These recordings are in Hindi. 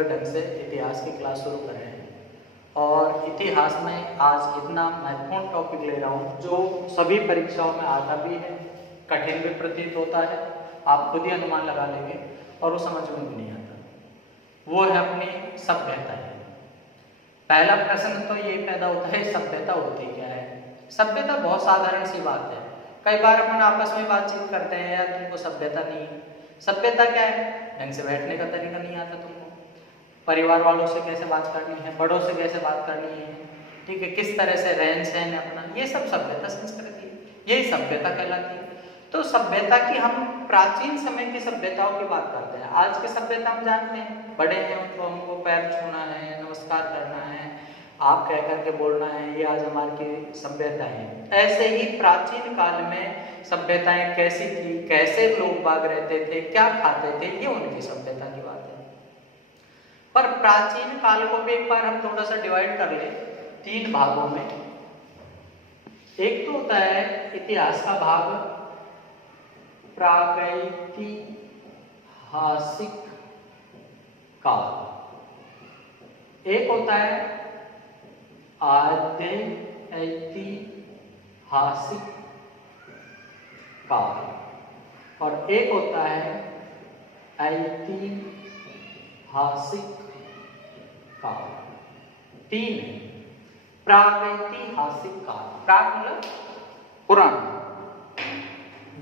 सुदृढ़ ढंग से इतिहास की क्लास शुरू कर रहे हैं। और इतिहास में आज इतना महत्वपूर्ण टॉपिक ले रहा हूँ जो सभी परीक्षाओं में आता भी है, कठिन भी प्रतीत होता है, आप खुद ही अनुमान लगा लेंगे और वो समझ में भी नहीं आता। वो है अपनी सभ्यता है। पहला प्रश्न तो ये पैदा होता है, सभ्यता होती क्या है? सभ्यता बहुत साधारण सी बात है। कई बार अपन आपस में बातचीत करते हैं, यार तुमको सभ्यता नहीं है। सभ्यता क्या है? ढंग से बैठने का तरीका नहीं आता तुमको, परिवार वालों से कैसे बात करनी है, बड़ों से कैसे बात करनी है, ठीक है, किस तरह से रहन सहन अपना, ये सब सभ्यता संस्कृति है, यही सभ्यता कहलाती है। तो सभ्यता की हम प्राचीन समय की सभ्यताओं की बात करते हैं। आज की सभ्यता हम जानते हैं, बड़े हैं उनको हमको पैर छूना है, नमस्कार करना है, आप कह करके बोलना है, ये आज हमारी सभ्यता है। ऐसे ही प्राचीन काल में सभ्यताएं कैसी थी, कैसे लोग बाग रहते थे, क्या खाते थे, ये उनकी सभ्यता की बात है। पर प्राचीन काल को भी एक बार हम थोड़ा सा डिवाइड कर ले 3 भागों में। एक तो होता है इतिहास का भाग, प्रागैतिहासिक काल, एक होता है आद्य ऐतिहासिक काल और एक होता है ऐतिहासिक काल। 3 है। प्रागैतिहासिक काल, प्राग मतलब पुराना,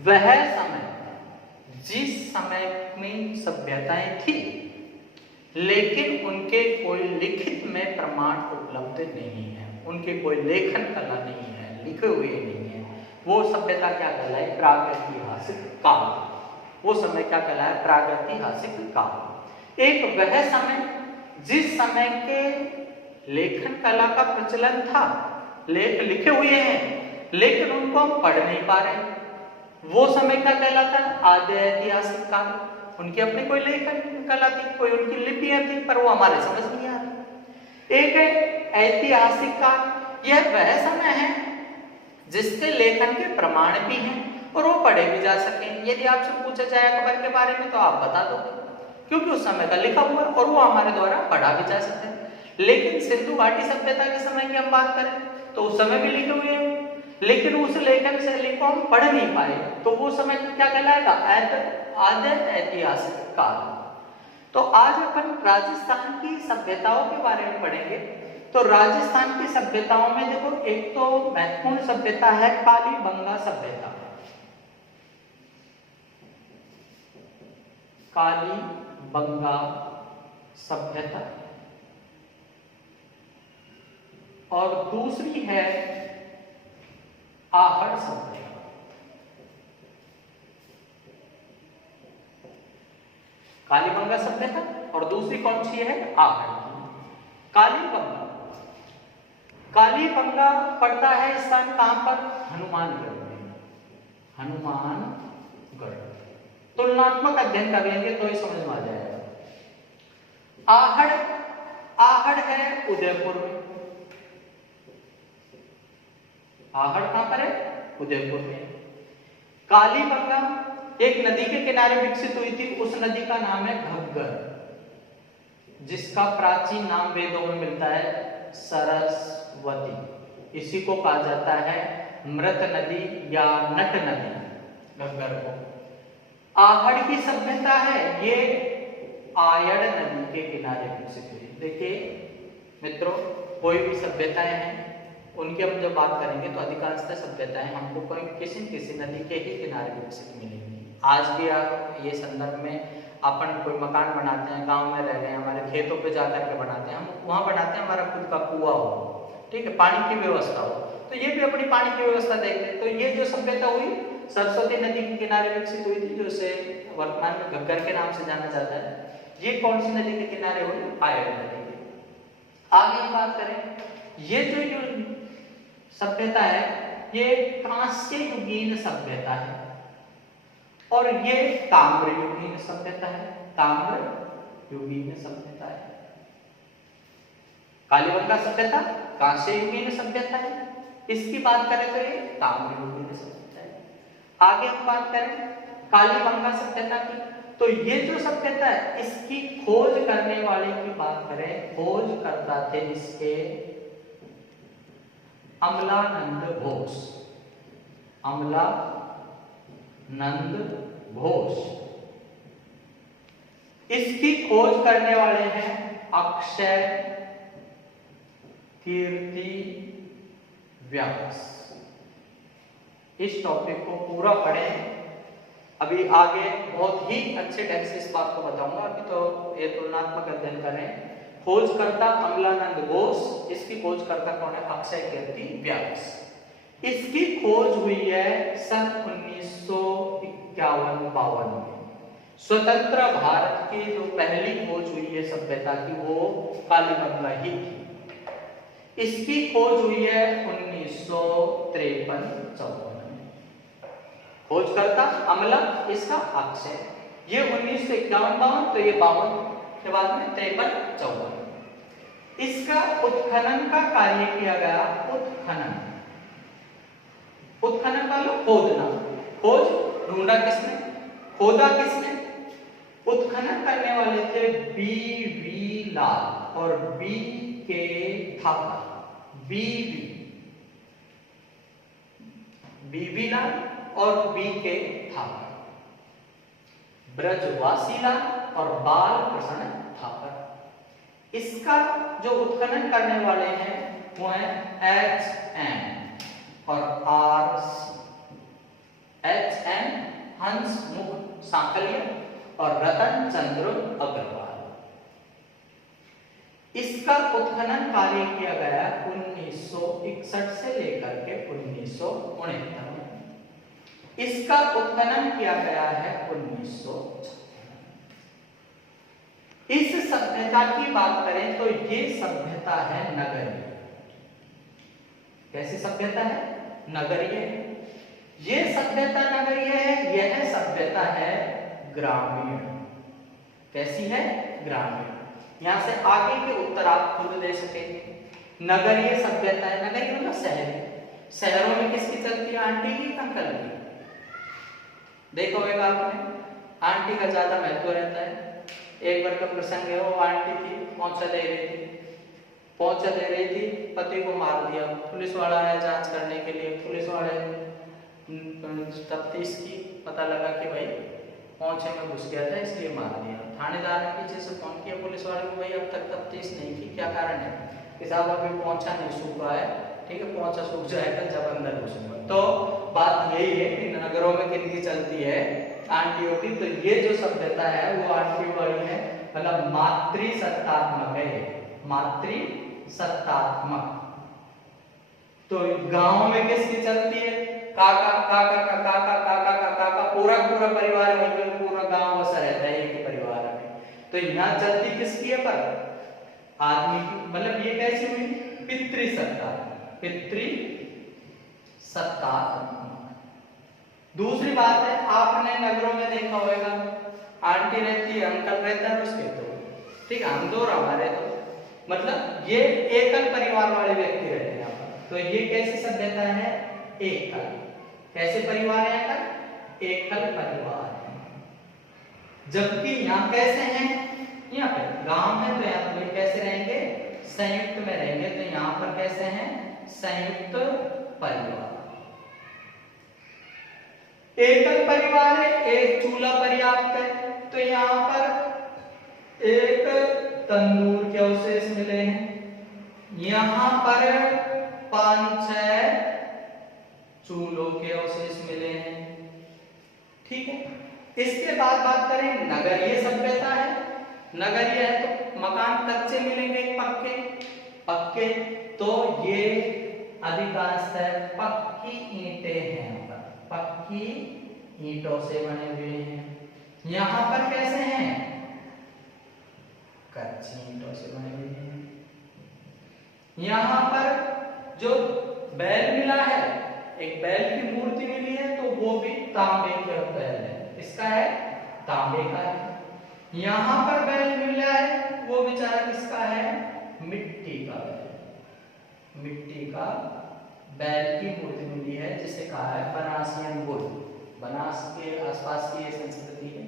वह समय जिस समय में सभ्यताएं थी लेकिन उनके कोई लिखित में प्रमाण उपलब्ध नहीं है, उनके कोई लेखन कला नहीं है, लिखे हुए नहीं है, वो सभ्यता क्या कहलाए? प्रागैतिहासिक काल। वो समय क्या कहलाए? प्रागैतिहासिक काल। एक वह समय जिस समय के लेखन कला का प्रचलन था, लेख लिखे हुए हैं लेकिन उनको हम पढ़ नहीं पा रहे, वो समय क्या कहलाता है? आद्य ऐतिहासिक काल। उनकी अपनी कोई लेखन कला थी, कोई उनकी लिपियां थी, पर वो हमारे समझ नहीं आ रही। एक है ऐतिहासिक काल, यह वह समय है जिसके लेखन के प्रमाण भी हैं और वो पढ़े भी जा सकें। यदि आपसे पूछा जाए अकबर के बारे में तो आप बता दोगे, क्योंकि उस समय का लिखा हुआ है और वो हमारे द्वारा पढ़ा भी जा सकता है। लेकिन सिंधु घाटी सभ्यता के समय की हम बात करें तो उस समय भी लिखे हुए हैं लेकिन उस लेखन शैली को हम पढ़ नहीं पाए, तो वो समय क्या कहलाएगा? आद्य ऐतिहासिक काल। तो आज अपन राजस्थान की सभ्यताओं के बारे में पढ़ेंगे। तो राजस्थान की सभ्यताओं में देखो, एक तो महत्वपूर्ण सभ्यता है कालीबंगा सभ्यता। कालीबंगा सभ्यता और दूसरी है आहड़ सभ्यता। कालीबंगा सभ्यता और दूसरी कौन सी है? आहड़। कालीबंगा, कालीबंगा पड़ता है स्थान कहां पर? हनुमानगढ़ में। हनुमानगढ़, तुलनात्मक अध्ययन कर लेंगे तो ही समझ में आ जाएगा। आहड़, आहड़ है उदयपुर में। आहड़ कहां पर है? उदयपुर में। कालीबंगा एक नदी के किनारे विकसित हुई थी, उस नदी का नाम है घग्गर, जिसका प्राचीन नाम वेदों में मिलता है सरस्वती। इसी को कहा जाता है मृत नदी या नट नदी, घग्गर को। आहड़ की सभ्यता है, ये आयड़ नदी के किनारे विकसित हुई। देखिए मित्रों, कोई भी सभ्यताएं हैं उनकी हम जब बात करेंगे तो अधिकांशतः सभ्यताएं हमको कोई किसी नदी के ही किनारे विकसित मिलेंगी। आज भी आप ये संदर्भ में अपन कोई मकान बनाते हैं, गांव में रह रहे हैं, हमारे खेतों पे जाकर के बनाते हैं, हम वहां बनाते हैं हमारा खुद का कुआं हो, ठीक है, पानी की व्यवस्था हो, तो ये भी अपनी पानी की व्यवस्था देखते हैं। तो ये जो सभ्यता हुई सरस्वती नदी के किनारे विकसित हुई थी, जो इसे वर्तमान में घग्गर के नाम से जाना जाता है, ये कौन सी नदी के किनारे हुई? आयड़ नदी के। आगे हम बात करें, ये जो सभ्यता है ये कांस्य युगीन सभ्यता है और ये ताम्र युगीन सभ्यता है। ताम्र युगीन सभ्यता है। कालीबंगा सभ्यता कांस्य युगीन सभ्यता है, इसकी बात करें तो ये ताम्र युगीन सभ्यता है। आगे हम बात करें कालीबंगा सभ्यता की, तो ये जो सभ्यता है इसकी खोज करने वाले की बात करें, खोज करता थे इसके अमलानंद घोष। अमलानंद घोष। इसकी खोज करने वाले हैं अक्षय कीर्ति व्यास। इस टॉपिक को पूरा पढ़ें, अभी आगे बहुत ही अच्छे ढंग से इस बात को बताऊंगा। अभी तो ये तुलनात्मक अध्ययन करें। खोजकर्ता अमलानंद घोष, इसकी खोजकर्ता कौन है? अक्षय कीर्ति व्यास। इसकी खोज हुई है सन 1951-52 में। स्वतंत्र भारत की जो पहली खोज हुई है सभ्यता की, वो कालीबंगा ही थी। इसकी खोज हुई है 1953-54 में। खोजकर्ता अमला, इसका अक्षय। ये 1951-52, तो ये 52 के बाद में 53-54। इसका उत्खनन का कार्य किया गया। उत्खनन का मतलब खोदना। खोज ढूंढा किसने? खोदा किसने? उत्खनन करने वाले थे बी.वी. लाल और बी.के. थापर। बी.वी. लाल और बी.के. थापर। ब्रजवासी लाल और बाल कृष्ण थापर। इसका जो उत्खनन करने वाले हैं वो है H.M. और R.C. H.M. हंसमुख सांकलिया और रतन चंद्र अग्रवाल। इसका उत्खनन कार्य किया गया 1961 से लेकर के 1969 में। इसका उत्खनन किया गया है 1956। इस सभ्यता की बात करें तो ये सभ्यता है नगरीय। कैसी सभ्यता है? नगरीय। ये सभ्यता नगरीय है, यह सभ्यता है ग्रामीण। कैसी है? ग्रामीण। यहां से आगे के उत्तर आप खुद दे सकेंगे। नगरीय सभ्यता है, नगरीय मतलब शहर। शहरों में किसकी चलती है? आंटी की, अंकल की। देखो होगा आपने, आंटी का ज्यादा महत्व रहता है। एक बार का प्रसंग है, वो आंटी थी, पहुंचा दे रही थी, पति को मार दिया। पुलिस वाला आया जांच करने के लिए। पुलिस वाले तफ्तीश की, पता लगा कि भाई पहुंचे में घुस गया था इसलिए मार दिया। थानेदार ने पीछे से फोन किया पुलिस वाले को, भाई अब तक तफ्तीश नहीं की, क्या कारण है? कि साहब अभी पहुंचा नहीं, सूख रहा है। ठीक है, पहुंचा सूख जाएगा जब अंदर घुसूंगा। तो बात यही है कि नगरों में किनकी चलती है? आंटियों की। तो ये जो सभ्यता है वो आंटियों वाली है, मतलब मातृसत्तात्मक है। मातृसत्तात्मक। तो गांव में किसकी चलती है? काका काका का काका काका का काका, पूरा परिवार में, पूरा गांव बसा रहता है एक परिवार में। तो यहाँ चलती किसकी है? पर आदमी की। मतलब ये कैसी हुई? पितृसत्तात्मक। दूसरी बात है, आपने नगरों में देखा होगा, आंटी रहती है, अंकल रहता है उसके, तो ठीक है, हम दो हमारे तो, मतलब ये एकल परिवार वाले व्यक्ति रहते हैं यहाँ पर। तो ये कैसी सभ्यता है? एकल। कैसे परिवार है? एकल परिवार है। जबकि यहाँ कैसे हैं? यहाँ पे गांव है तो यहाँ पे कैसे रहेंगे? संयुक्त में रहेंगे। तो यहाँ पर कैसे हैं? संयुक्त परिवार। एकल परिवार है, एक चूल्हा पर्याप्त है। तो यहाँ पर एक तंदूर के अवशेष मिले हैं। यहाँ पर 5-6 चूल्हों के अवशेष मिले हैं। ठीक है। इसके बाद बात करें, नगरीय सभ्यता है। नगरीय है तो मकान कच्चे मिलेंगे, पक्के। तो ये अधिकांशतः पक्की ईंटें हैं। पक्की ईंटों से बने हुए हैं। यहाँ पर कैसे हैं? कच्ची ईंटों से बने हुए हैं। यहाँ पर जो बैल मिला है, एक बैल की मूर्ति मिली है, तो वो भी तांबे का बैल है। इसका है? तांबे का है। यहाँ पर बैल मिला है, वो बेचारा किसका है? मिट्टी का बैल। मिट्टी का बैल की मूर्ति मिली है, जिसे कहा है बनासियन बुल। बनास के आसपास की ये संस्कृति है,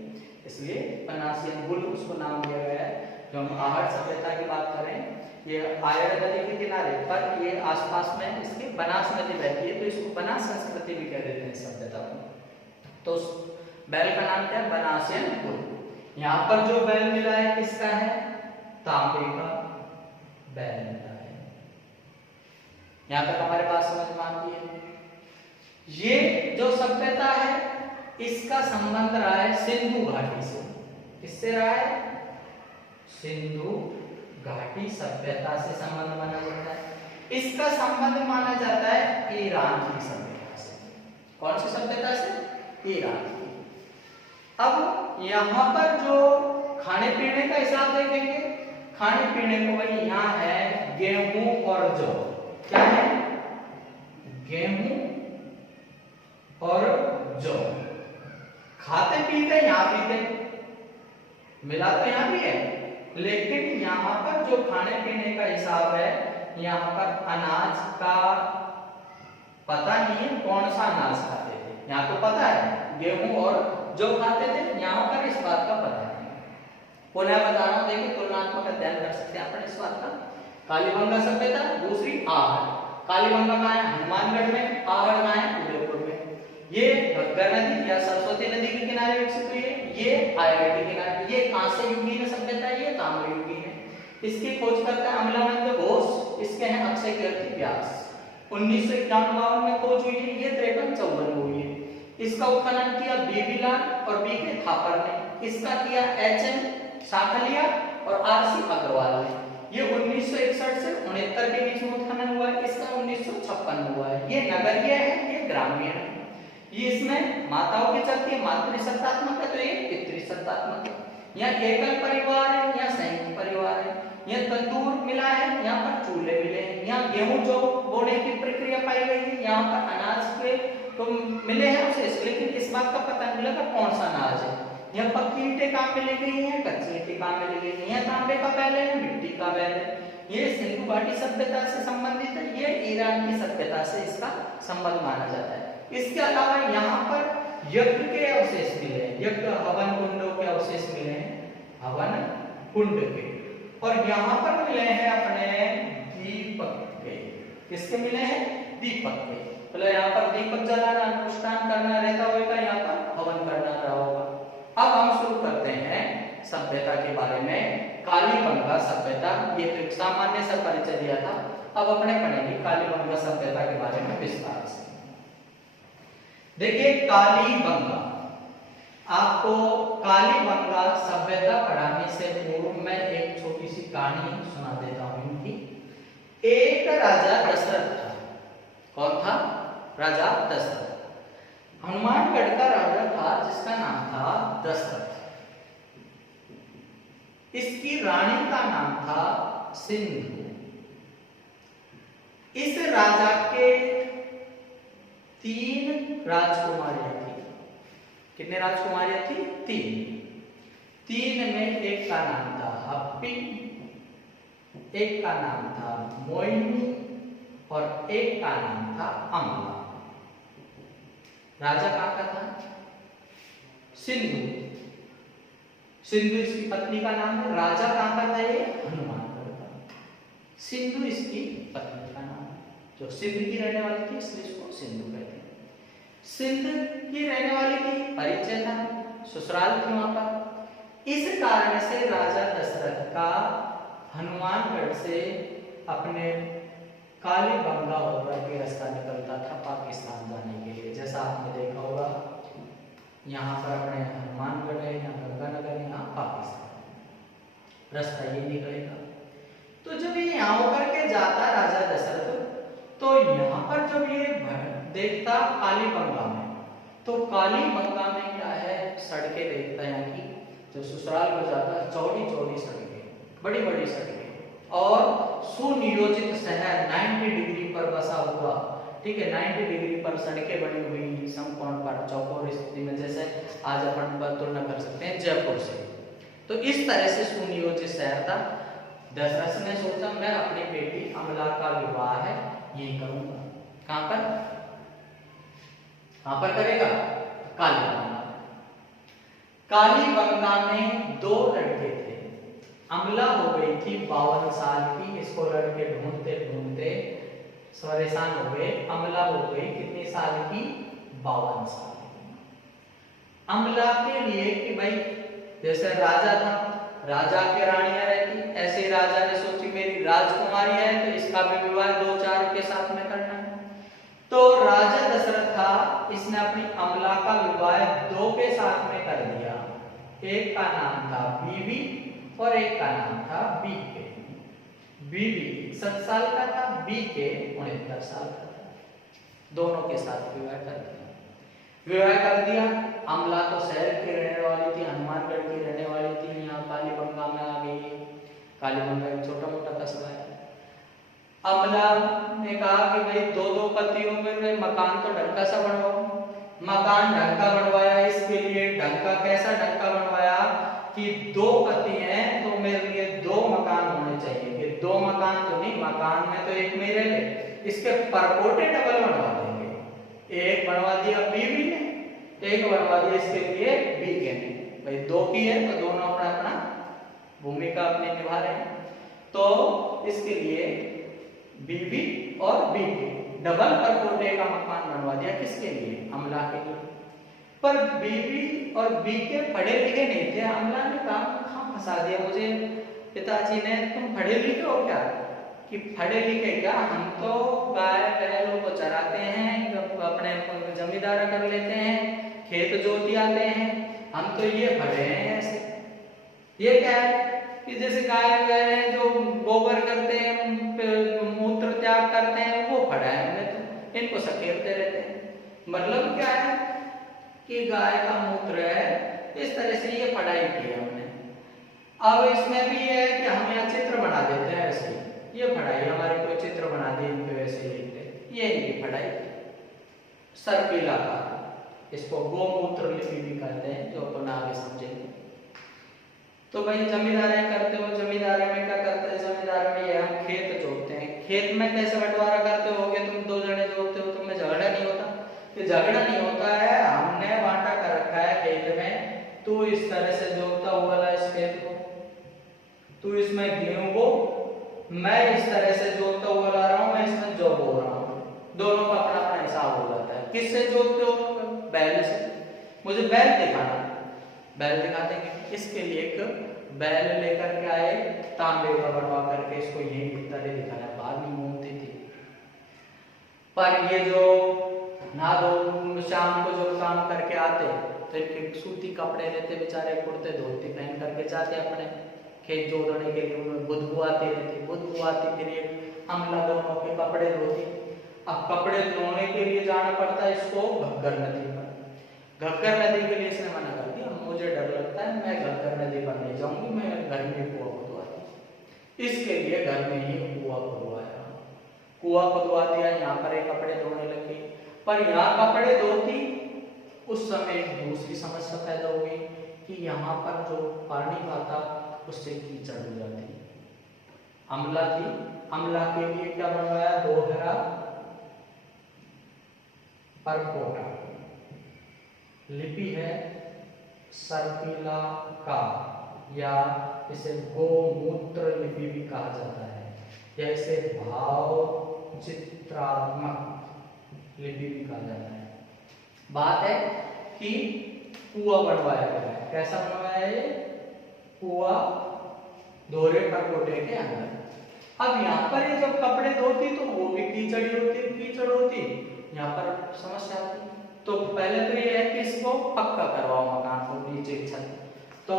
इसलिए बनासियन कुल उसको नाम दिया गया है। जो हम आहट सभ्यता की बात करें, ये आयर नदी के किनारे पर ये आसपास में इसके बनास नदी बहती है, तो इसको बनास संस्कृति भी कह देते हैं सभ्यता को। तो बैल का नाम क्या है? बनासियन कुल। यहाँ पर जो बैल मिला है किसका है? तांबे का बैल मिला है। यहाँ तक हमारे पास समझ में आती है। ये जो सभ्यता है इसका संबंध रहा है सिंधु घाटी से। किससे रहा है? सिंधु घाटी सभ्यता से संबंध माना जाता है। इसका संबंध माना जाता है ईरान की सभ्यता से। कौन सी सभ्यता से? ईरान की। अब यहाँ पर जो खाने पीने का हिसाब देखेंगे, खाने पीने को भाई यहाँ है गेहूं और जौ। क्या है? गेहूं और जौ। खाते पीते यहाँ पीते, मिला तो यहाँ भी है, लेकिन यहाँ पर जो खाने पीने का हिसाब है, यहाँ पर अनाज का पता नहीं है कौन सा अनाज खाते थे। यहाँ तो पता है गेहूं और जो खाते थे, यहाँ पर इस बात का पता नहीं। पुनः बता रहा हूं, देखिए तुलनात्मक अध्ययन कर सकते हैं अपन इस बात का। कालीबंगा सभ्यता, दूसरी आहट। कालीबंगा कहाँ है? हनुमानगढ़ में। आहट कहाँ है? उदयपुर में। ये घग्गर नदी या सरस्वती नदी के किनारे विकसित हुई है। ये आयर के किनारे। ये कांस्य युगीन सभ्यता है, ये ताम्र युगीन है। इसकी खोज करता है अमलानंद घोष। इसके हैं अक्षय कीर्ति व्यास। 1951 में खोज हुई है, ये 53-54 में हुई है। इसका उत्खनन किया बीबी लाल और बी.के. थापर ने। इसका किया एच.एन. साखलिया और आर.सी. अग्रवाल ने। ये 1961 से 69 के बीच में उत्खनन हुआ है। इसका 1956 में हुआ है। ये नगरीय है, ये ग्रामीण है। ये इसमें माताओं की चलती है, मातृसत्तात्मक है, तो ये पितृसत्तात्मक है। यहाँ एकल परिवार है, यहाँ संयुक्त परिवार है। यहाँ तंदूर मिला है, यहाँ पर चूल्हे मिले हैं। यहाँ गेहूं जो बोने की प्रक्रिया पाई गई है, यहाँ पर अनाज के तो मिले हैं उसे, लेकिन इस बात का पता नहीं लगा कौन सा अनाज है। यहाँ पक्की ईंटें कहाँ मिली गई हैं, कच्ची ईंटें कहाँ मिली गई हैं। यहाँ तांबे का बैल है, मिट्टी का बैल है। ये सिंधु घाटी सभ्यता से संबंधित है, ये ईरान की सभ्यता से इसका संबंध माना जाता है। इसके अलावा यहाँ पर यज्ञ के अवशेष मिले हैं, यज्ञ हवन कुंडों के अवशेष मिले हैं, हवन कुंड के। और यहाँ पर मिले हैं अपने दीपक के। किसके मिले हैं? दीपक के। मतलब यहाँ पर दीपक जलाना, अनुष्ठान करना रहता होगा, यहाँ पर हवन करना रहा होगा। अब हम शुरू करते हैं सभ्यता के बारे में। कालीबंगा सभ्यता, ये तो एक सामान्य सा परिचय दिया था। अब अपने पढ़ेंगे कालीबंगा सभ्यता के बारे में विस्तार से। देखिए कालीबंगा, आपको कालीबंगा सभ्यता पढ़ाने से पूर्व मैं एक छोटी सी कहानी सुना देता हूं इनकी। एक राजा दशरथ था। कौन था? राजा दशरथ। हनुमानगढ़ का राजा था जिसका नाम था दशरथ। इसकी रानी का नाम था सिंधु। इस राजा के 3 राजकुमारियां थी। कितने राजकुमारियां थी? 3 में एक का नाम था हप्पी, एक का नाम था मोहिनी और एक का नाम था अमला। राजा कहाँ का था? सिंधु। सिंधु इसकी पत्नी का नाम है। राजा कहाँ का था? ये हनुमानगढ़ का। सिंधु इसकी पत्नी का नाम है, जो सिंध की रहने वाली थी, इसलिए इसको सिंधु कहते हैं। सिंध की रहने वाली थी, परिचय था, ससुराल थी वहां पर। इस कारण से राजा दशरथ का हनुमानगढ़ से अपने कालीबंगा होकर के रास्ता निकलता था पाकिस्तान जाने के लिए। जैसा आपने देखा होगा, यहाँ पर अपने हनुमानगढ़ है, यहाँ गंगानगर, यहाँ पाकिस्तान, रास्ता ये निकलेगा। तो जब ये यहाँ होकर के जाता राजा दशरथ, तो यहाँ पर जब ये देखता कालीबंगा में, तो कालीबंगा में क्या है, सड़कें देखता है यहाँ की, जो ससुराल को जाता है, चौड़ी चौड़ी सड़कें, बड़ी बड़ी सड़कें और सुनियोजित शहर 90 डिग्री पर बसा हुआ। ठीक है, 90 डिग्री पर सड़कें बनी हुई, समकोण पर चौकोर स्थिति में, जैसे आज अपन तुलना कर सकते हैं जयपुर से। तो इस तरह से सुनियोजित शहर था। दशरथ ने सोचा मैं अपनी बेटी अमला का विवाह है यही करूंगा। कहां पर? कहां पर करेगा? कालीबंगा। कालीबंगा 2 लड़के थे, अमला हो गई थी 52 साल की, इसको लड़के ढूंढते ढूंढते परेशान हो गए। अमला हो गई कितने साल की? 52 साल की। अमला के लिए कि भाई जैसे राजा था, राजा के रानियां रहती, ऐसे ही राजा ने सोची मेरी राजकुमारी है तो इसका भी विवाह 2-4 के साथ में करना है। तो राजा दशरथ था, इसने अपनी अमला का विवाह 2 के साथ में कर दिया। एक का नाम था बीवी और एक का नाम था बीके। बीवी 61 साल का था, बीके 69 साल का था। दोनों के साथ विवाह कर दिया। विवाह कर दिया। अमला तो शहर की रहने वाली थी, हनुमानगढ़ की रहने वाली थी, यहाँ कालीबंगा में आ गई है। कालीबंगा एक छोटा मोटा कस्बा है। अमला ने कहा कि भाई 2-2 पतियों में मकान तो ढंग का सा बनवाओ। मकान ढंग का बनवाया, इसके लिए ढंग का कैसा ढंग का बनवाया कि 2 पति हैं तो मेरे लिए 2 मकान होने चाहिए। कि 2 मकान तो नहीं, मकान में तो एक मेरे लिए, इसके परपोटे डबल बनवा देंगे। एक बनवा दिया बीवी ने, एक बनवा दिया इसके लिए बीके ने। भाई 2 की है तो दोनों अपना अपना भूमिका अपनी निभा रहे हैं। तो इसके लिए बीवी और बीके डबल परपोटे का मकान बनवा दिया। किसके लिए? अमला के लिए। पर बीवी और बीके पढ़े लिखे नहीं थे। अमला ने कहा फंसा दिया मुझे पिताजी ने, तुम पढ़े लिखे हो क्या? कि पढ़े लिखे क्या, हम तो गाय बैलों को चराते हैं, अपने जमींदारा कर लेते हैं, खेत जोती आते हैं, हम तो ये पढ़े हैं। ऐसे ये क्या है कि जैसे गाय वगैरह जो गोबर करते हैं, मूत्र त्याग करते हैं, वो पढ़ा है हमने, तो इनको सकेलते रहते हैं। मतलब क्या है कि गाय का मूत्र है, इस तरह से ये पढ़ाई की है हमने। अब इसमें भी है कि हम यहाँ चित्र बना देते हैं ऐसे, ये पढ़ाई हमारे कोई चित्र बना दिए इनके वैसे लिखते, ये इनकी पढ़ाई। सर्पिला का इसको गोमूत्र लिपि भी कहते हैं, जो अपन आगे समझेंगे। तो भाई जमींदारी करते हो, जमींदारी में क्या करते हैं? जमींदारी में ये हम खेत जोतते हैं। खेत में कैसे बंटवारा करते होगे? तुम 2 जने जोतते हो, तुम्हें झगड़ा नहीं होता? ये झगड़ा नहीं होता है, हमने बांटा कर रखा है खेत में, तू इस तरह से जोतता हुआ इस खेत को, तू इसमें गेहूं बो, मैं इस तरह से जोतता हुआ ला रहा हूं, मैं इसमें जौ बो रहा हूं। दोनों का अपना अपना हिसाब हो जाता है। किससे जोतते हो? बैल से। मुझे बैल दिखाना, बैल दिखा देंगे। इसके लिए एक बैल लेकर के आए, तांबे का बनवा करके इसको यही तरह दिखाया। बाद में मूर्ति थी, पर ये जो ना दो शाम को जो काम करके आते तो इनके सूती कपड़े रहते बेचारे, कुर्ते धोती पहन करके जाते अपने खेत जोतने के लिए। उन्हें बुदबू आती रहती, बुदबू आती, फिर ये अमला दोनों के कपड़े धोती। अब कपड़े धोने के लिए जाना पड़ता है इसको घग्गर नदी पर। घग्गर नदी के लिए इसने मना कर दिया, मुझे डर लगता है, मैं घग्गर नदी पर नहीं जाऊंगी, मैं घर में कुआं खुदवाती। इसके लिए घर में ही कुआं खुदवाया, कुआं खुदवा दिया। यहाँ पर एक कपड़े धोने लगी, पर यहाँ कपड़े धोती उस समय एक दूसरी समस्या पैदा हुई कि यहाँ पर जो पानी आता उससे कीचड़ हो जाती। अमला थी, अमला के लिए क्या बनवाया? दोहरा परपोटा लिपि है सर्पिला का, या इसे गोमूत्र लिपि भी कहा जाता है, या इसे भाव चित्रात्मक लिपि भी कहा जाता है। बात है कि कुआं बनवाया गया है। कैसा बनवाया है? कुआं दोहरे परपोटे के अंदर। अब यहाँ पर ये जब कपड़े धोती तो वो भी कीचड़ होती, कीचड़ होती, यहाँ पर समस्या आती। तो पहले तो ये है कि इसको पक्का करवाओ मकान को, नीचे छत, तो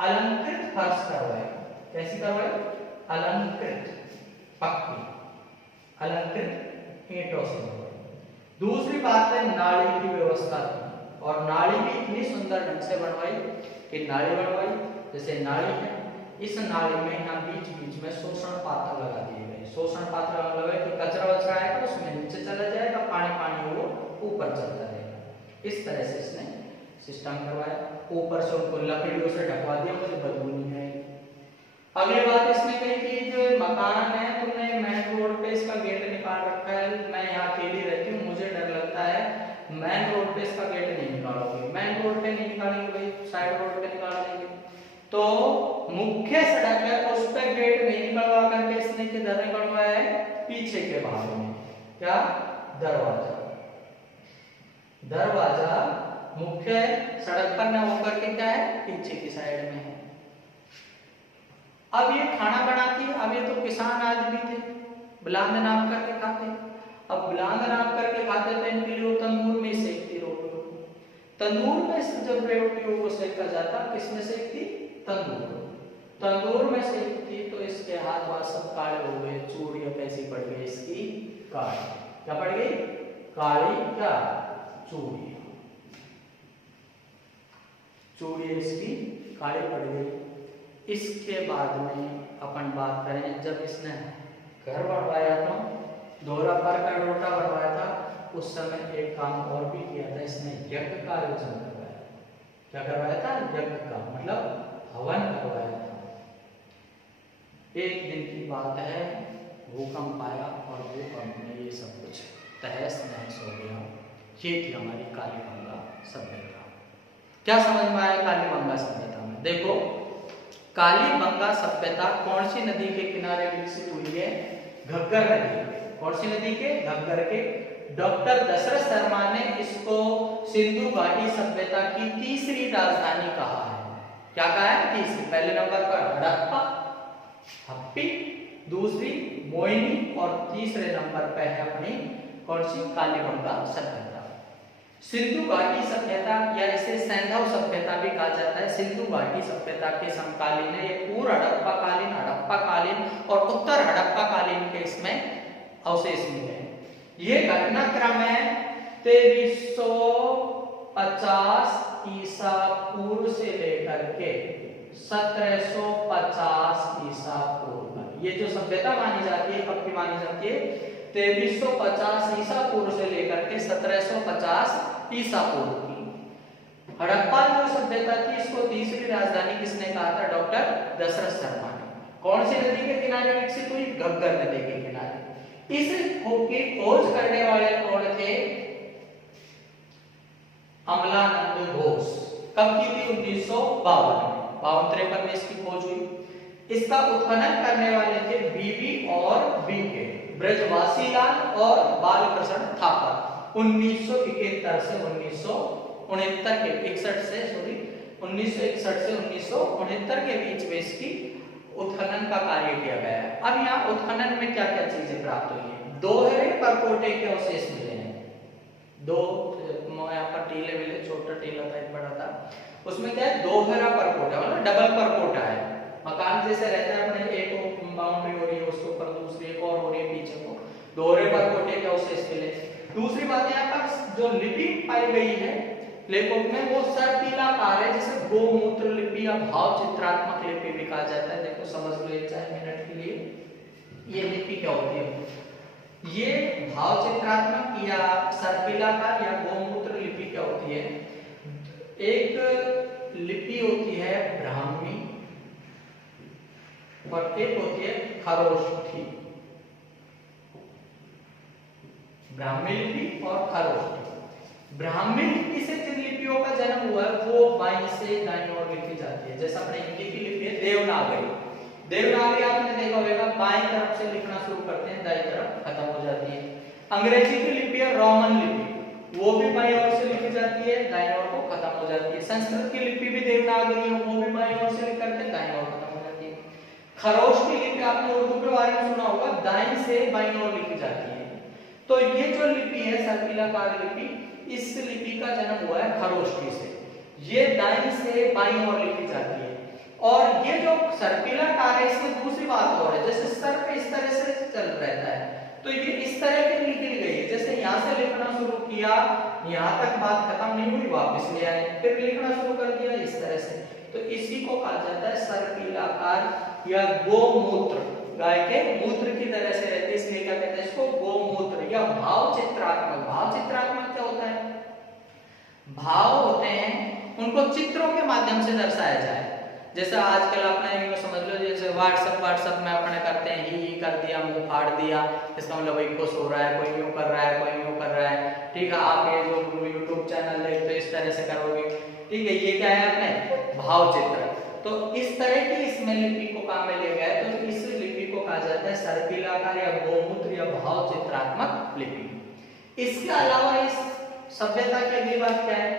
अलंकृत फर्श करवाए। कैसी करवाए? अलंकृत, पक्की, अलंकृत ईंटों से बनवाए। दूसरी बात है नाली की व्यवस्था थी, और नाली भी इतनी सुंदर ढंग से बनवाई कि नाली बनवाई, जैसे नाली है, इस नाली में यहाँ बीच बीच में शोषण पात्र लगा दिए गए। शोषण पात्र मतलब है कि कचरा वचरा आएगा उसमें नीचे चला जाएगा, पानी पानी वो ऊपर चलता रहेगा। इस तरह से इसने सिस्टम करवाया। ऊपर से उनको लकड़ियों से ढकवा दिया, मुझे बदबू नहीं आएगी। अगली बात इसने कही कि जो मकान है तुमने मेन रोड पे इसका गेट निकाल रखा है, मैं यहाँ अकेली रहती हूँ, मुझे डर लगता है, मेन रोड पे इसका गेट नहीं निकालोगे। मेन रोड पे नहीं निकालेंगे भाई, साइड रोड पे निकाल देंगे। तो पीछे के भाग में। क्या? दरवाजा। दरवाजा मुख्य सड़क पर न होकर के क्या है, पीछे की साइड में है। अब ये खाना बनाती है। अब ये तो किसान आदमी थे, बुलंद नाप करके खाते। अब बुलंद नाप करके खाते थे, इनके लिए तंदूर में सेकती रोटियों को। तंदूर में से जब रोटियों को सेका जाता, किसमें सेकती? तंदूर। तंदूर में सेकती तो इसके हाथ वाथ सब काले हो गए। चूड़ियां कैसी पड़ गई इसकी? काली। क्या पड़ गई? काली। क्या? चूड़ियां। चूड़ियां इसकी काली पड़ गई। इसके बाद में अपन बात करें, जब इसने घर बनवाया था, दोहरा पर का लोटा बनवाया था, उस समय एक काम और भी किया था, इसने यज्ञ का आयोजन करवाया। क्या करवाया था? यज्ञ का मतलब हवन करवाया था। एक दिन की बात है, भूकंप आया और भूकंप में ये सब कुछ तहस नहस हो गया। ये थी हमारी कालीबंगा सभ्यता। क्या समझ में आया कालीबंगा सभ्यता में? देखो, कालीबंगा सभ्यता कौन सी नदी के किनारे विकसित हुई है? घग्गर नदी। कौन सी नदी के? घग्गर के। डॉक्टर दशरथ शर्मा ने इसको सिंधु घाटी सभ्यता की तीसरी राजधानी कहा है। क्या कहा है? तीसरी। पहले नंबर पर हड़प्पा, हप्पी, दूसरी मोहिनी और तीसरे नंबर पर है अपनी कौन सी? कालीबंगा सभ्यता। सिंधु घाटी सभ्यता या इसे सैंधव सभ्यता भी कहा जाता है। सिंधु घाटी सभ्यता के समकालीन है। ये पूर्व हड़प्पा कालीन, हड़प्पा कालीन और उत्तर हड़प्पा कालीन के इसमें अवशेष मिले हैं। ये घटनाक्रम है 2350 ईसा पूर्व से लेकर के 1750 ईसा पूर्व। ये जो सभ्यता मानी जाती है, कब की मानी जाती है? 2350 ईसा पूर्व से लेकर के 1750 ईसा पूर्व की। हड़प्पा जो सभ्यता थी, इसको तीसरी राजधानी किसने कहा था? डॉक्टर दशरथ शर्मा ने। कौन सी नदी के किनारे विकसित हुई? घग्गर नदी के किनारे। इस की खोज करने वाले कौन थे? अमलानंद घोष। कब की थी? 1952 में। 52-53 में इसकी खोज हुई। इसका उत्खनन करने वाले थे बीबी और बीके, ब्रजवासी लाल और बालकृष्ण थापर। 1961 से 1969 के 61 से 1969 के बीच में इसकी उत्खनन का कार्य किया गया है। अब यहाँ उत्खनन में क्या क्या चीजें प्राप्त हुई है? दोहरे परकोटे के अवशेष मिले हैं। दो यहाँ पर टीले मिले, छोटा टीला था, एक बड़ा था। उसमें क्या है? दोहरा परकोटा, मतलब डबल परकोटा है। मकान जैसे रहता है अपने, एक बाउंड्री हो रही है, उसके ऊपर दूसरी एक और हो रही है पीछे को, दोहरे परकोटे के अवशेष मिले। दूसरी बात, यहाँ पर जो लिपि पाई गई है लेखक में, वो सर्पिलाकार है, जैसे गोमूत्र लिपि या भाव चित्रात्मक लिपि भी कहा जाता है। देखो समझ लो एक 4 मिनट के लिए, ये लिपि क्या होती है? ये भाव चित्रात्मक या सर्पिलाकार या गोमूत्र लिपि क्या होती है? एक लिपि होती है ब्राह्मी और एक होती है खरोष्ठी। ब्राह्मी लिपि और खरोष्ठी। ब्राह्मी लिपि से जिन लिपियों का जन्म हुआ है वो बाईं से दाईं ओर लिखी जाती है। जैसा अपने हिंदी की लिपि है देवनागरी। देवनागरी आपने देखा होगा, बाईं तरफ से लिखना शुरू करते हैं, दाईं तरफ खत्म हो जाती है। अंग्रेजी की लिपि है रोमन लिपि, वो भी बाईं ओर से लिखी जाती है, दाईं ओर को खत्म हो जाती है। संस्कृत की लिपि भी देवनागरी है, वो भी बाईं ओर से लिख करके दाईं ओर खत्म हो जाती है। खरोष्ठी लिपि आपने उर्दू के बारे में सुना होगा, दाईं से बाईं ओर लिखी जाती है। तो ये जो लिपि है सर्पिलाकार लिपि, इस लिपि का जन्म हुआ है खरोष्ठी से। ये दाईं से बाईं ओर लिखी जाती है। और ये जो सर्पिलाकार है, इसमें दूसरी बात और है, जैसे सर पे इस तरह से चल रहता है, तो ये इस तरह की लिखी गई है। जैसे यहाँ से लिखना शुरू किया, यहाँ तक बात खत्म नहीं हुई, वापस ले आए, फिर लिखना शुरू कर दिया इस तरह से, तो इसी को कहा जाता है सर्पिलाकार या गोमूत्र। गाय के मूत्र की तरह से रहती है, इसलिए क्या कहते हैं इसको? गोमूत्र या भाव चित्रात्मक। भाव चित्रात्मक क्या होता है? भाव होते हैं, उनको चित्रों के माध्यम से दर्शाया जाए। जैसा आजकल अपने यूं समझ लो, जैसे व्हाट्सएप में अपने करते हैं, ही कर दिया, मुंह फाड़ दिया, इसका मतलब वही खुश हो रहा है, कोई यूं कर रहा है, कोई यूं कर रहा है। ठीक है, आप ये जो यूट्यूब चैनल देखते हो इस तरह से करोगे, ठीक है, ये क्या है अपने भाव चित्र। तो इस तरह की इसमें लिपि को काम में ले गया, तो इस लिपि को कहा जाता है सर्पिलाकार या गोमूत्र या भाव चित्रात्मक लिपि। इसके अलावा इस सभ्यता की अगली बात क्या है,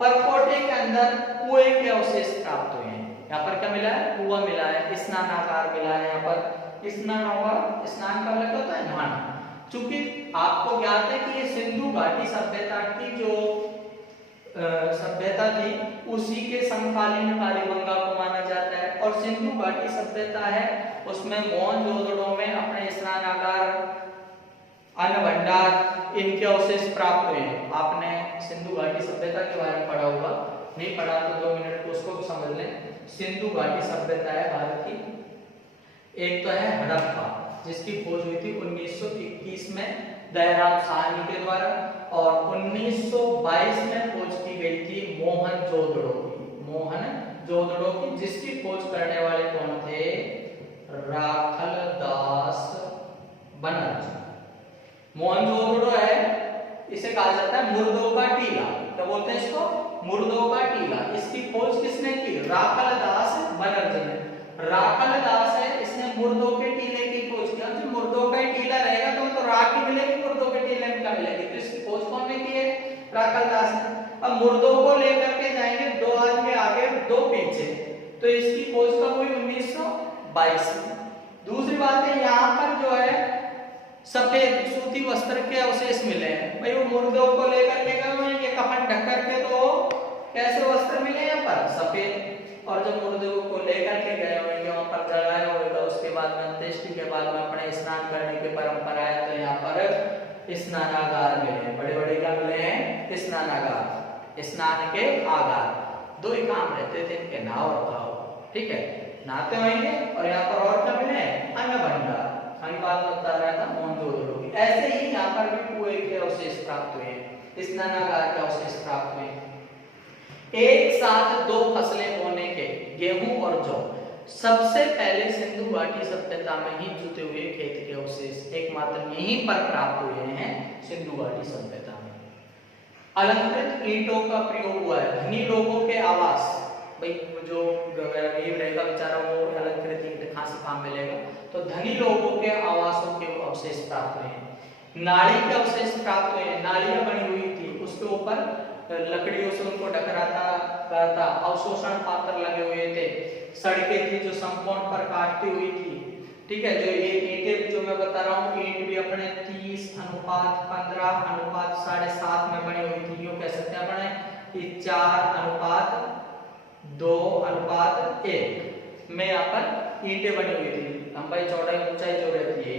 परकोटे के अंदर कुएं के अवशेष प्राप्त हुए हैं। यहाँ पर क्या मिला है, कुआं मिला है, स्नानागार मिला है। यहाँ पर स्नान का मतलब होता है नहाना। चूंकि आपको ज्ञात है कि ये सिंधु घाटी सभ्यता की जो सभ्यता थी उसी के समकालीन कालीबंगा को माना जाता है। और सिंधु घाटी सभ्यता है उसमें मोहनजोदड़ो में अपने स्नानागार, अन्न भंडार, इनके अवशेष प्राप्त हुए हैं। आपने सिंधु घाटी सभ्यता के बारे में पढ़ा होगा, नहीं पढ़ा तो 2 मिनट को उसको समझ लें। सिंधु घाटी सभ्यता है भारत की। एक तो है हड़प्पा जिसकी खोज हुई थी 1921 में दयाराम साहनी के द्वारा, और 1922 में खोज की गई थी मोहनजोदड़ो की, जिसकी खोज करने वाले कौन थे, राखलदास बनर्जी। मोहनजोदड़ो है, इसे कहा जाता है मुर्दों का टीला। क्या बोलते हैं इसको, मुर्दों का टीला। इसकी खोज किसने की, राखलदास बनर्जी ने। राखलदास है, इसने मुर्दों के टीले की खोज की। जो मुर्दों का ही टीला रहेगा तो राख ही मिलेगी, मुर्दों के टीले में क्या मिलेगी। तो इसकी खोज कौन ने की है, राखलदास ने। अब मुर्दों को लेकर के जाएंगे 2 आदमी आगे 2 पीछे, तो इसकी खोज कब हुई, 1922 में। दूसरी बात है, यहाँ पर जो है सफेद सूती वस्त्र के अवशेष मिले हैं। भाई वो मुर्दों को लेकर के गए, ये कफन ढक करके, तो कैसे वस्त्र मिले यहाँ पर, सफेद। और जब मुर्दों को लेकर के गए होंगे वहां पर जलाया होगा, उसके बाद में अंत्येष्टि के बाद में अपने स्नान करने की परंपरा है, तो यहाँ पर स्नानागार मिले, बड़े बड़े क्या मिले हैं, स्नानागार, स्नान के आगार। 2 ही काम रहते थे इनके, नहाओ और खाओ, ठीक है, नहाते होंगे। और यहाँ पर और क्या मिले, अन्न भंडार, बात बता रहा था मोहनजोदड़ो की। ऐसे ही यहाँ पर भी कुएं के अवशेष प्राप्त हुए, स्नानागार के अवशेष प्राप्त हुए। एक साथ 2 फसलें बोने के, गेहूं और जौ, सबसे पहले सिंधु घाटी सभ्यता में ही जुते हुए खेत के अवशेष एकमात्र यहीं पर प्राप्त हुए हैं, सिंधु घाटी सभ्यता में। अलंकृत ईंटों का प्रयोग हुआ है, धनी लोगों के आवास। भाई जो गरीब रहेगा बेचारा वो अलंकृत ईंट कहां से काम मिलेगा, तो धनी लोगों के आवासों के अवशेष प्राप्त हुए हैं। नाली के अवशेष प्राप्त हुए हैं, नालियां बनी हुई थी, उसके ऊपर लकड़ियों से उनको ढकराता था, अवशोषण पात्र लगे हुए थे, सड़कें थी जो संपूर्ण पर काटती हुई थी, ठीक है। जो ये ईंटें जो मैं बता रहा हूँ, ईंट भी अपने 30:15:7 में बनी हुई थी, यूं कह सकते हैं अपने 4:2:1 में यहाँ पर ईंटें बनी हुई थी। लंबाई चौड़ाई ऊंचाई जो रहती है ये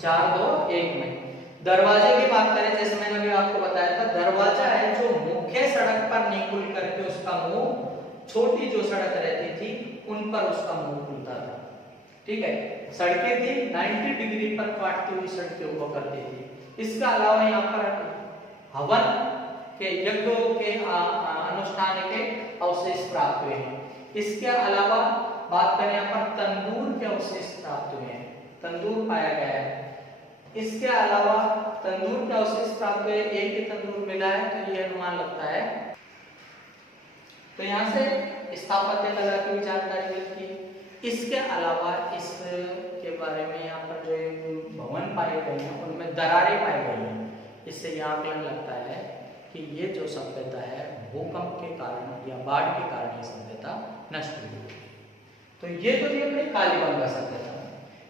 4:2:1 में। दरवाजे की बात करें, जैसे मैंने अभी आपको बताया था, दरवाजा है जो मुख्य सड़क पर नहीं खुल करके उसका मुंह, छोटी जो सड़क रहती थी उन पर उसका मुंह खुलता था, ठीक है। सड़कें थी 90 डिग्री पर काटती हुई सड़कें हुआ करती थी। इसके अलावा यहाँ पर हवन के, यज्ञों के अनुष्ठान के अवशेष प्राप्त हुए हैं। इसके अलावा बात करें यहाँ पर तंदूर के अवशेष प्राप्त हुए हैं, तंदूर पाया गया है। इसके अलावा तंदूर के अवशेष प्राप्त हुए, एक ही तंदूर मिला है, तो ये अनुमान लगता है। तो यहाँ से स्थापत्य कला की भी जानकारी मिलती है। इसके अलावा इसके बारे में यहाँ पर जो भवन पाए गए हैं उनमें दरारें पाई गई हैं। इससे यह आकलन लगता है कि ये जो सभ्यता है भूकंप के कारण या बाढ़ के कारण ये सभ्यता नष्ट हुई। तो ये तो ये अपनी कालीबंगा सभ्यता।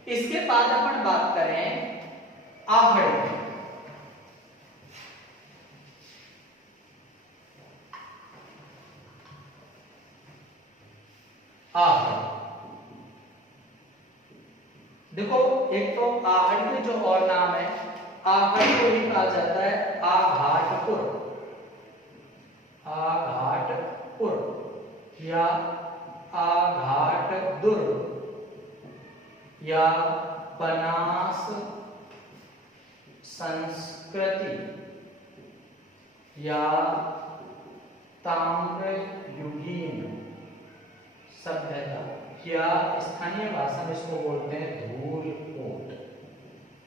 इसके बाद अपन बात करें आहड़ की। आहड़, देखो एक तो आहड़ के जो और नाम है, आहड़ को भी कहा जाता है आघाटपुर, आघाटपुर या आघाटदुर्ग या बनास संस्कृति या ताम्रयुगीन सभ्यता, या स्थानीय भाषा में इसको बोलते हैं धूलकोट।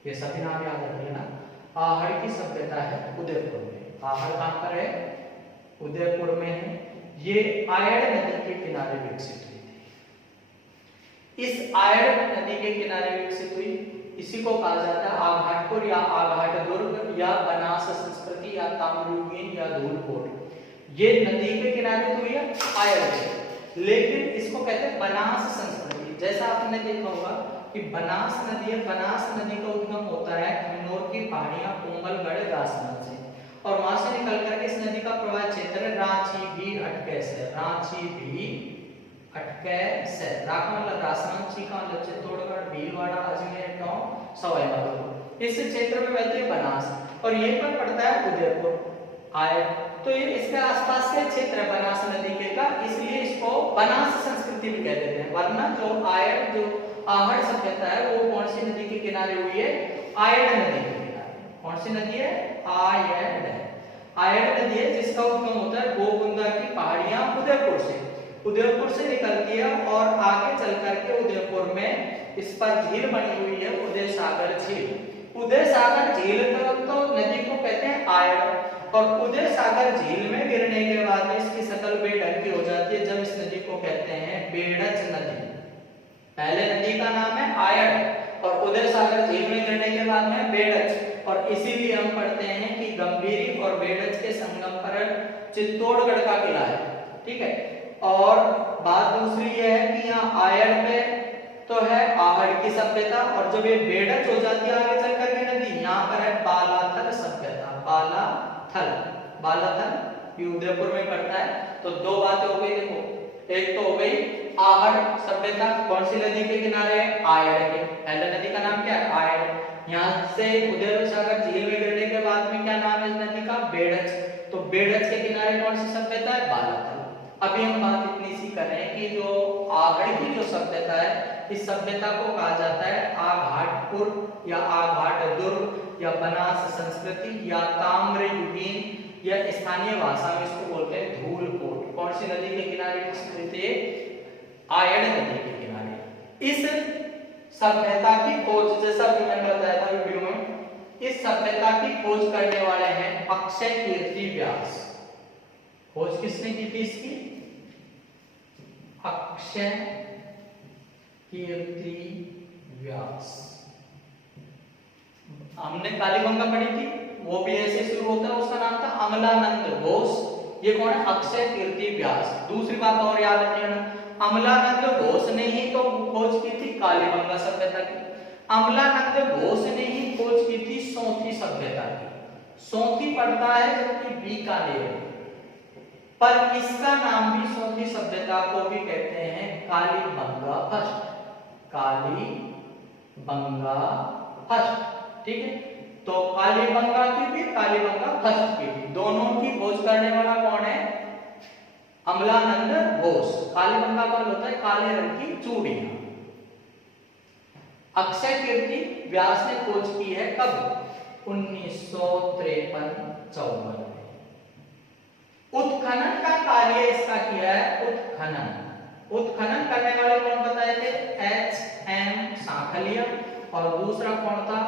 ये सभी नाम याद रखिए ना। आहड़ की सभ्यता है उदयपुर में। आहड़ कहां पर है, उदयपुर में है। ये आयड़ नदी के किनारे विकसित हुई थी। इस आयड़ नदी के किनारे विकसित हुई। इसी को कहा जाता है आघाटपुर या आघाट दुर्ग या बनास संस्कृति या ताम्रयुगीन या धूलकोट। ये नदी के किनारे तो हुई है आयड़ के, लेकिन इसको कहते हैं बनास संस्कृति। जैसा आपने देखा होगा कि बनास नदी है, बनास नदी का उद्गम होता है किन्नौर की पहाड़ियां कोमलगढ़ राजस्थान से, और वहां से निकल करके इस नदी का प्रवाह क्षेत्र रांची भी अटकेश है, रांची भी अटकेश है। रा का मतलब राजस्थान, ची का मतलब चित्तौड़गढ़, भीलवाड़ा, अजमेर, गांव, सवाई माधोपुर, इस क्षेत्र में बहती है बनास, और यहीं पर पड़ता है उदयपुर आयड़। तो ये इसके आसपास के क्षेत्र है बनास नदी के का, इसलिए इसको बनास संस्कृति भी कह देते हैं। वरना जो आयड़ जो आहड़ सभ्यता है वो कौन सी नदी के किनारे हुई है? आयड़ नदी के किनारे। कौन सी नदी है? आयड़। आयड़ नदी है जिसका उद्गम होता है गोगुंदा की पहाड़ियां उदयपुर से, उदयपुर से निकलती है और आगे चल करके उदयपुर में इस पर झील बनी हुई है उदय सागर झील। उदय सागर झील तो नदी को कहते हैं आयड़, और उदय सागर झील में गिरने के बाद में इसकी शक्ल बेढंग की हो जाती है, जब इस नदी को कहते हैं बेड़च नदी। पहले नदी का नाम है आयड़ और उदय सागर झील में गिरने के बाद में बेड़च, और इसीलिए हम पढ़ते हैं कि गंभीरी और बेड़च के संगम पर चित्तौड़गढ़ का किला है। ठीक है, और बात दूसरी यह है कि यहाँ आयड़ पे तो है आहड़ की सभ्यता, और जब ये बेड़च हो जाती है आगे चल करके नदी, यहाँ पर है बालाथल सभ्यता। बालाथल ये उदयपुर में पड़ता है। तो दो बातें हो गई, देखो एक तो हो गई आहड़ सभ्यता, कौन सी नदी के किनारे? आयड़ के। पहले नदी का नाम क्या है? आयड़। यहाँ से उदय सागर झील में गिरने के बाद में क्या नाम है इस नदी का? बेड़च। तो बेड़च के किनारे कौन सी सभ्यता है? बालाथल। अभी हम बात इतनी सी कर रहे हैं कि जो आहड़ की जो सभ्यता है, इस सभ्यता को कहा जाता है आघाटपुर या आघाट दुर्ग या बनास संस्कृति या ताम्रयुगीन, या स्थानीय भाषा में इसको बोलते हैं धूलकोट। कौन सी नदी के किनारे विकसित हुई थी? आयड़ नदी के किनारे। इस सभ्यता की खोज, जैसा कि मैंने बताया था वीडियो में, इस सभ्यता की खोज करने वाले हैं अक्षय कीर्ति व्यास। खोज किसने की थी इसकी? अक्षय कीर्ति व्यास। हमने कालीगंगा पढ़ी थी, वो भी ऐसे शुरू होता है, उसका नाम था अमलानंद घोष। ये कौन है? अक्षय कीर्ति व्यास। दूसरी बात और याद रखिए, अमलानंद घोष ने ही तो खोज की थी कालीगंगा सभ्यता की। अमलानंद घोष ने ही खोज की थी सौंथी सभ्यता की। सौंथी पड़ता है जबकि बीकानेर, पर इसका नाम भी सौंथी सभ्यता को भी कहते हैं कालीबंगा फर्स्ट। कालीबंगा फर्स्ट। ठीक है, तो कालीबंगा की भी, कालीबंगा फर्स्ट की भी, दोनों की खोज करने वाला कौन है? अमलानंद घोष। कालीबंगा का होता है काले रंग की चूड़ियां। अक्षय कीर्ति व्यास ने खोज की है कब? 1953-54 में। उत्खनन का कार्य इसका किया है, उत्खनन। उत्खनन करने वाले कौन बताए थे? H.M. सांखलिया, और दूसरा कौन था?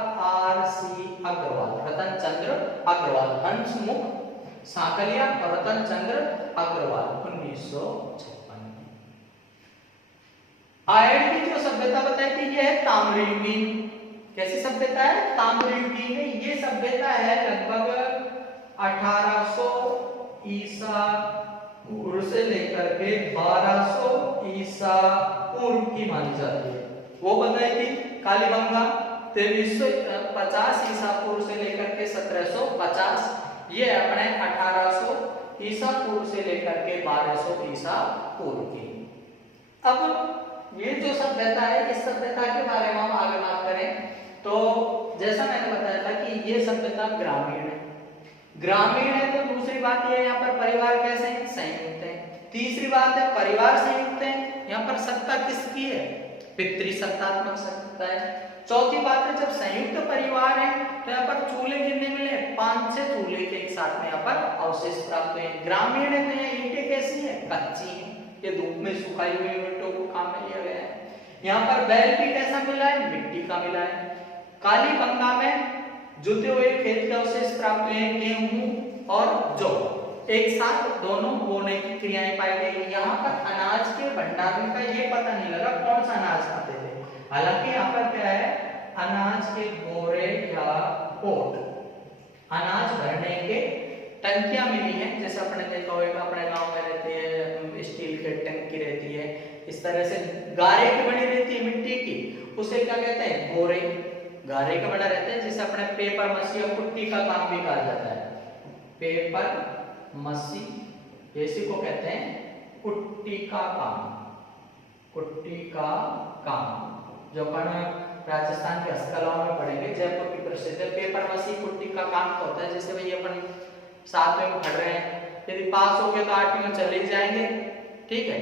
R.C. अग्रवाल, रतन चंद्र अग्रवाल। हंसमुख सांखलिया और रतन चंद्र अग्रवाल 1956 में। आयड़ की जो सभ्यता बताई थी ये है ताम्रयुगीन। कैसी सभ्यता है? ताम्रयुगीन में ये सभ्यता है लगभग 1800 ईसा पूर्व से लेकर के 1200 ईसा पूर्व की मानी जाती है। वो बताई थी कालीबंगा 2350 ईसा पूर्व से लेकर के 1750, ये अपने 1800 ईसा पूर्व से लेकर के 1200 ईसा पूर्व की। अब ये जो सभ्यता है, इस सभ्यता के बारे में हम आगे बात करें तो जैसा मैंने बताया था कि ये सभ्यता ग्रामीण है। ग्रामीण है तो दूसरी बात ये है यहाँ पर परिवार कैसे हैं? संयुक्त है। तीसरी बात है परिवार संयुक्त है, यहाँ पर सत्ता किसकी है? पितृसत्तात्मक सत्ता है। चौथी बात है जब संयुक्त परिवार है तो यहाँ पर चूल्हे कितने मिले? 5-6 चूल्हे के एक साथ में यहाँ पर अवशेष प्राप्त हुए। ग्रामीण है तो यहाँ ईंटें कैसी है? कच्ची है, ये धूप में सुखाई हुई ईंटों को काम में लिया गया है। यहाँ पर बैल भी कैसा मिला है? मिट्टी का मिला है। कालीबंगा में जुते हुए खेत के अवशेष प्राप्त हुए हैं, गेहूं और जौ। एक साथ दोनों बोने की क्रियाएं पाई गई। यहाँ पर अनाज के भंडारण का ये पता नहीं लगा कौन सा अनाज खाते थे। हालांकि यहाँ पर क्या है, अनाज के बोरे या कोट, अनाज भरने के टंकियां मिली हैं। जैसे अपने देखा होगा अपने गांव में रहती है स्टील की टंकी रहती है, इस तरह से गारे की बनी रहती है मिट्टी की, उसे क्या कहते हैं, बोरे, गारे का बना रहता है। जैसे अपने पेपर मसी और पुट्टी का काम भी कहा जाता है, पेपर मसी, इसी को कहते हैं कुट्टी का काम, कुट्टी का काम, जो अपन राजस्थान की हस्तकलाओं में पढ़ेंगे, जयपुर की प्रसिद्ध है। पेपर मसी कुट्टी का काम होता है। जैसे भाई अपन 7वीं में पढ़ रहे हैं, यदि पास हो गए तो 8वीं में चले जाएंगे, ठीक है,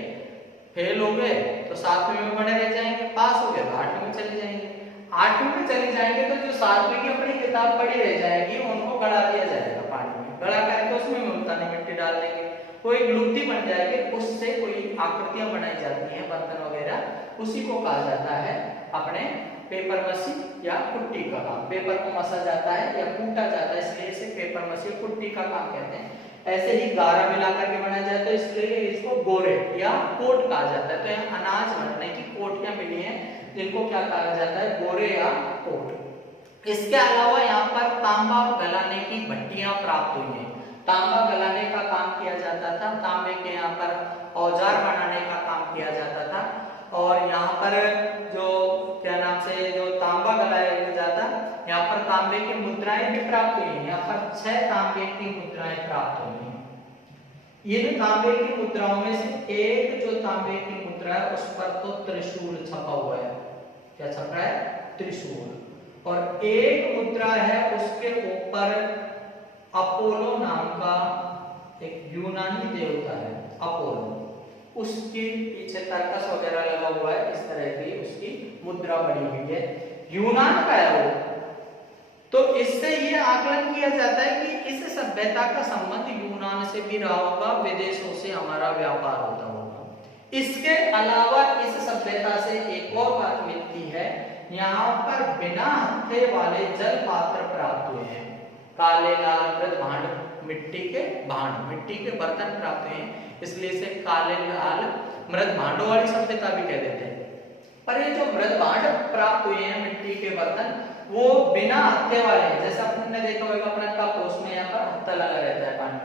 फेल हो गए तो 7वीं में बने रह जाएंगे, पास हो गए तो 8वीं में चले जाएंगे। 8वीं में चले जाएंगे तो जो 7वीं की अपनी किताब पढ़ी रह जाएगी उनको गड़ा दिया जाएगा पानी में, गड़ा करके उसमें मुल्तानी मिट्टी डाल देंगे, वो एक लुप्ति बन जाएगी, उससे कोई आकृतियां बनाई जाती हैं बर्तन वगैरह, उसी को कहा जाता है अपने पेपर मसी या कुट्टी का काम। पेपर को मसा जाता है या कूटा जाता है, इसलिए इसे पेपर मसी कुट्टी का काम कहते हैं। ऐसे ही गारा मिलाकर के बनाया जाता है, इसलिए इसको गोरे या कोट कहा जाता है। तो यहाँ अनाज भरने की कोटियां मिली हैं, जिनको क्या कहा जाता है, गोरे या कोट। इसके अलावा यहाँ पर तांबा गलाने की भट्टियां प्राप्त हुई हैं। तांबा गलाने का काम किया जाता था, तांबे के यहाँ पर औजार बनाने का काम किया जाता था। और यहाँ पर जो क्या नाम से जो तांबा गलाया जाता, यहाँ पर तांबे की मुद्राएं भी प्राप्त हुई हैं। यहाँ पर 6 तांबे की मुद्राएं प्राप्त हुई हैं। ये जो तांबे की मुद्राओं में से एक जो तांबे की मुद्रा है उस पर तो त्रिशूल छपा हुआ है। क्या छप रहा है? त्रिशूल। और एक मुद्रा है उसके ऊपर अपोलो नाम का एक यूनानी देवता है, अपोलो, उसके पीछे तर्कस वगैरह लगा हुआ है, इस तरह की उसकी मुद्रा बनी हुई है, यूनान का है वो। तो इससे ये आकलन किया जाता है कि इस सभ्यता का संबंध यूनान से भी रहा होगा, विदेशों से हमारा व्यापार होता होगा। इसके अलावा इस सभ्यता से एक और बात मिलती है, यहाँ पर बिना हत्थे वाले जल पात्र प्राप्त हुए हैं। काले लाल मृद भांड, मिट्टी के भांड, मिट्टी के बर्तन प्राप्त हुए हैं, इसलिए इसे काले लाल मृद भांडों वाली सभ्यता भी कह देते हैं। पर ये जो मृद भांड प्राप्त हुए हैं मिट्टी के बर्तन, वो बिना हत्थे वाले हैं। जैसा आपने देखा होगा अपना कप, उसमें यहाँ पर हत्था लगा रहता है पानी,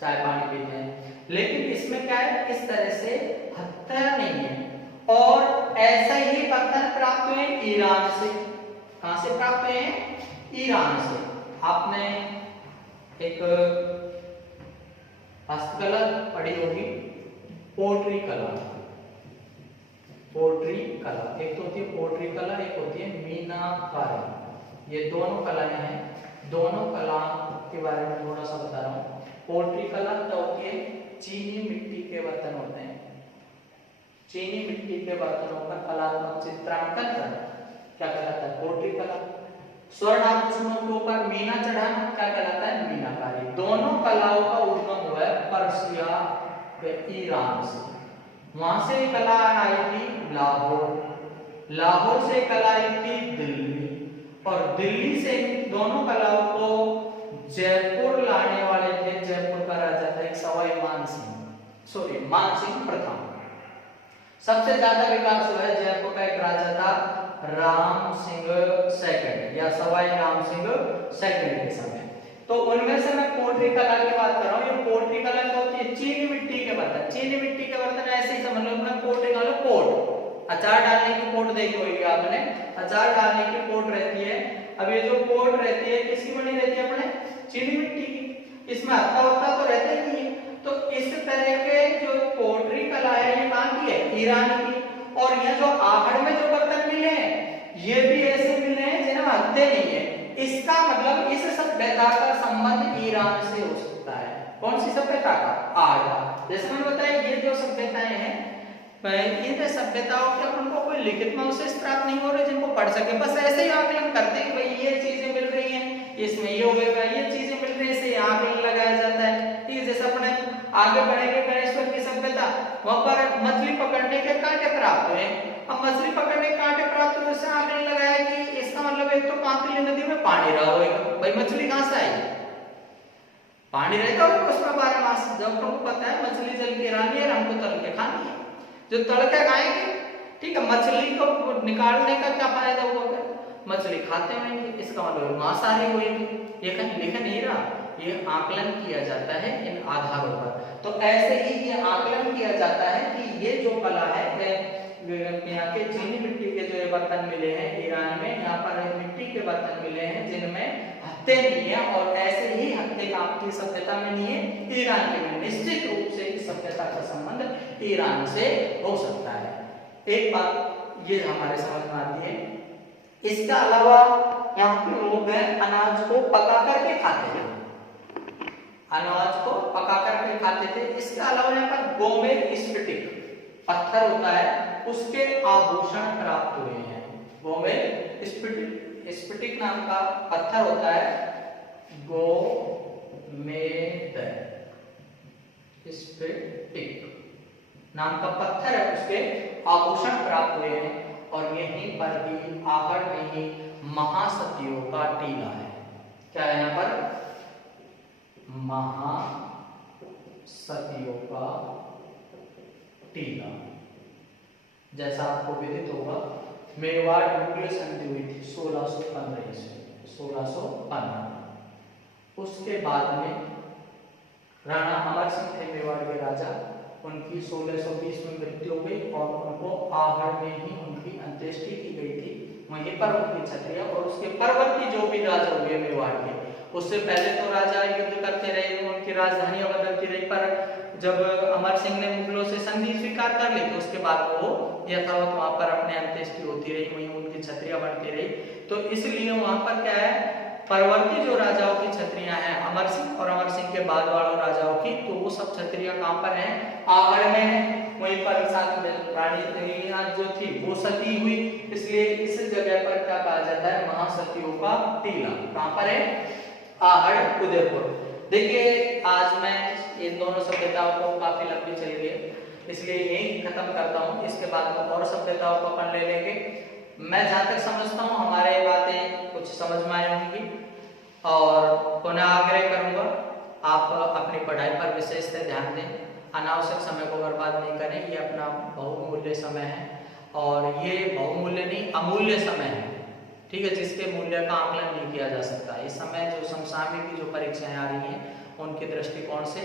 चाय पानी पीते हैं, लेकिन इसमें क्या है, इस तरह से हत्था नहीं है। और ऐसा ही बर्तन प्राप्त हुए ईरान से। कहां से प्राप्त हुए हैं? ईरान से। आपने एक हस्तकला पढ़ी होगी, पोट्री कला, पोट्री कला, एक तो होती है पोट्री कला, एक होती है मीनाकारी। ये दोनों कलाएं हैं, दोनों कला के बारे में थोड़ा सा बता रहा हूँ। पोट्री कला क्या होती है? चीनी मिट्टी के बर्तन होते हैं, चीनी मिट्टी के बर्तनों पर कलात्मक चित्रांकन करना क्या कहलाता है? पोट्री कला। स्वर्ण आभूषणों के ऊपर मीना चढ़ाना क्या कहलाता है? मीनाकारी। दोनों कलाओं का उद्गम हुआ है पर्सिया व ईरान से। वहां से कला आई थी लाहौर, लाहौर से कला आई थी दिल्ली, और दिल्ली से दोनों कलाओं को जयपुर लाने वाले थे, जयपुर का राजा था एक सवाई मानसिंह प्रथम। सबसे ज्यादा विकास हुआ है जयपुर का एक राजा था राम सिंह सेकंड या सवाई राम सिंह सेकंड के समय। तो उनमें से मैं पोट्री कला की बात कर रहा हूँ। ये पोट्री कला क्या होती है? चीनी मिट्टी के बर्तन, चीनी मिट्टी के बर्तन ऐसे ही समझ लो अपना पोट्री कला, पोट, अचार डालने की पोट देखी होगी आपने, अचार डालने की पोट रहती है। अब ये जो पोट रहती है किसकी बनी रहती है? अपने चीनी मिट्टी की। इसमें हत्था वत्था तो रहता ही नहीं है। तो इस तरह के जो पोट्री कला है ये कहाँ की है? ईरान की। और ये जो आहड़ में जो बर्तन मिले हैं ये भी ऐसे मिले हैं जिन्हें हत्थे नहीं है। इसका मतलब इस सभ्यता का संबंध ईरान से हो सकता है। कौन सी सभ्यता का? आहड़ का। जैसे मैंने बताया ये जो सभ्यताएं हैं, इन सभ्यताओं के अपन को कोई लिखित में अवशेष प्राप्त नहीं हो रहे जिनको पढ़ सके, बस ऐसे ही आकलन करते हैं भाई ये चीजें मिल रही हैं, इसमें ये होगा, ये चीजें मिल रही है, इसे आकलन लगाया जाता है। ठीक है, जैसे अपने आगे बढ़ेंगे गणेश्वर की सभ्यता, वहां पर मछली पकड़ने के कांटे प्राप्त हुए। अब मछली पकड़ने के कांटे प्राप्त हुए, उससे आकलन लगाया कि इसका मतलब एक तो कांतली नदी में पानी रहा होगा, भाई मछली कहां से आई? पानी रहता होगा उसमें 12 मास। जब हमको पता है मछली जल की रानी है, हमको तल के खानी है, जो तल के खाएंगे, ठीक है। मछली को निकालने का क्या फायदा होगा? मछली खाते होंगे, इसका मतलब मांसाहारी होगी। ये कहीं लिखा नहीं रहा, ये आकलन किया जाता है इन आधारों पर। तो ऐसे ही ये आकलन किया जाता है कि ये जो कला है, यहाँ के चीनी मिट्टी के जो ये बर्तन मिले हैं ईरान में, यहाँ पर मिट्टी के बर्तन मिले हैं जिनमें हत्थे नहीं है, और ऐसे ही हत्थे आपकी सभ्यता में नहीं है, ईरान के में निश्चित रूप से इस सभ्यता का संबंध ईरान से हो सकता है। एक बात ये हमारे समझ में आती है। इसके अलावा यहाँ पे लोग हैं अनाज को पका करके खाते थे, अनाज को पका करके खाते थे। इसके अलावा यहाँ पर गोमेद स्फटिक पत्थर होता है, उसके आभूषण प्राप्त हुए हैं। गोमेद स्फटिक नाम का पत्थर होता है, गोमेद स्फटिक नाम का पत्थर है, उसके आभूषण प्राप्त हुए हैं। और यहीं पर ही आहड़ में ही महासतियों का टीला है। क्या है यहाँ पर? महासतियों का टीला। जैसा आपको विदित होगा, मेवाड़ मुगल संधि हुई थी 1615 ईस्वी, 1615। उसके बाद में राणा अमर सिंह थे मेवाड़ के राजा, उनकी 1620 में मृत्यु हो गई और उनको आहड़ में ही उनकी अंत्येष्टि की गई थी, वहीं पर उनकी छत्रियां। और उसके परवर्ती जो भी राजा हुए मेवाड़ के, उससे पहले तो राजा युद्ध करते रहे, उनकी राजधानियां बदलती रही, पर जब अमर सिंह ने मुगलों से संधि स्वीकार कर ली तो उसके बाद वो यथावत वहां पर अपने अंत्येष्टि होती रही, वहीं उनकी छत्रियां बढ़ती रही। तो इसलिए वहां पर क्या है, परवर्ती जो राजाओं की छत्रियां हैं अमर सिंह और अमर सिंह के बाद वालों राजाओं की, तो वो सब छत्रियां कहां पर हैं? आहड़ में है। वहीं पर साथ में रानी जो थी वो सती हुई, इसलिए इस जगह पर क्या कहा जाता है? महासतियों का टीला। कहां पर है? आहड़, उदयपुर। देखिए आज मैं इन दोनों सभ्यताओं को काफी लंबी चली गई, इसलिए यही खत्म करता हूँ। इसके बाद में और सभ्यताओं को अपन ले लेंगे। मैं जहां तक समझता हूँ हमारे बातें कुछ समझ में आई होंगी, और पुनः आग्रह करूंगा आप अपनी पढ़ाई पर विशेष से ध्यान दें, अनावश्यक समय को बर्बाद नहीं करें। ये अपना बहुमूल्य समय है, और ये बहुमूल्य नहीं अमूल्य समय है, ठीक है, जिसके मूल्य का आकलन नहीं किया जा सकता। इस समय जो समसामयिक की जो परीक्षाएं आ रही हैं उनके दृष्टिकोण से